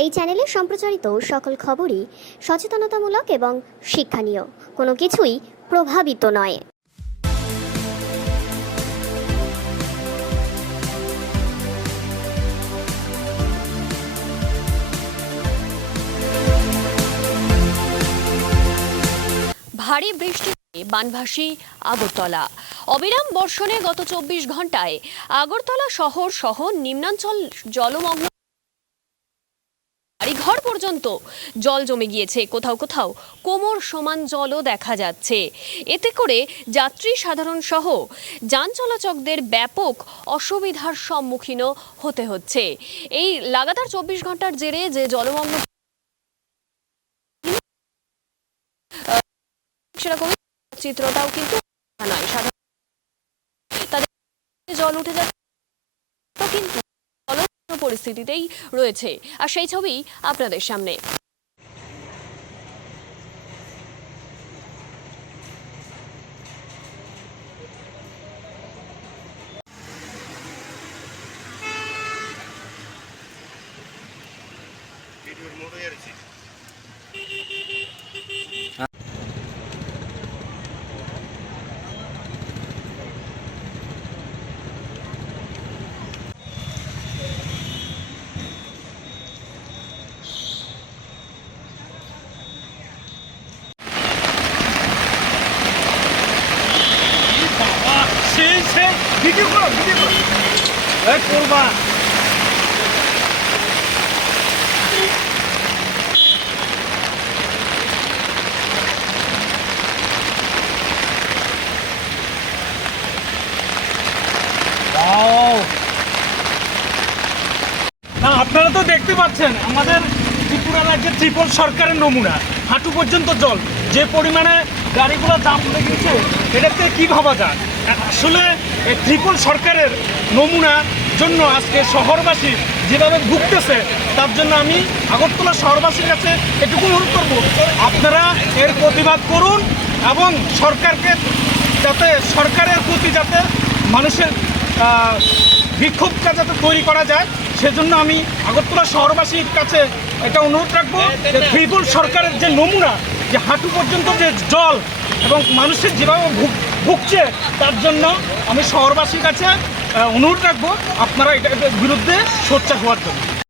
এই চ্যানেলে সম্প্রচারিত সকল খবরই সচেতনতামূলক এবং শিক্ষণীয়, কোনো কিছুই প্রভাবিত নয়। ভারী বৃষ্টিতে বানভাসী আগরতলা। অবিরাম বর্ষণে গত 24 ঘন্টায় আগরতলা শহর সহ নিম্নাঞ্চল জলমগ্ন, বাড়িঘর পর্যন্ত জল জমে গিয়েছে। কোথাও কোথাও কোমর সমান জলও দেখা যাচ্ছে। এতে করে যাত্রী সাধারণ সহ যান চলাচকদের ব্যাপক অসুবিধার সম্মুখীন হতে হচ্ছে। এই লাগাতার 24 ঘন্টার জেরে যে জলমগ্ন সেরকম চিত্রটাও কিন্তু নয়, সাধারণ তাদের জল উঠে যাচ্ছে কিন্তু পরিস্থিতিতেই রয়েছে। আর সেই ছবি আপনাদের সামনে। ভিডিও করো করবা। আপনারা তো দেখতে পাচ্ছেন আমাদের ত্রিপুরা রাজ্যের ত্রিপল সরকারের নমুনা, হাঁটু পর্যন্ত জল, যে পরিমাণে গাড়িগুলো জাম হয়ে গেছে, এটাতে কি ভাবা যায়? আসলে এই ত্রিপল সরকারের নমুনার জন্য আজকে শহরবাসী যেভাবে ভুগতেছে, তার জন্য আমি আগরতলা শহরবাসীর কাছে এটুকু অনুরোধ করবো, আপনারা এর প্রতিবাদ করুন এবং সরকারকে যাতে সরকারের প্রতি যাতে মানুষের বিক্ষোভটা যাতে তৈরি করা যায়, সেজন্য আমি আগরতলা শহরবাসীর কাছে এটা অনুরোধ রাখবো যে ত্রিপল সরকারের যে নমুনা, যে হাঁটু পর্যন্ত যে জল এবং মানুষের যেভাবে ভুগছে, তার জন্য আমি শহরবাসীর কাছে অনুরোধ রাখবো আপনারা এটার বিরুদ্ধে সোচ্চার হওয়ার জন্য।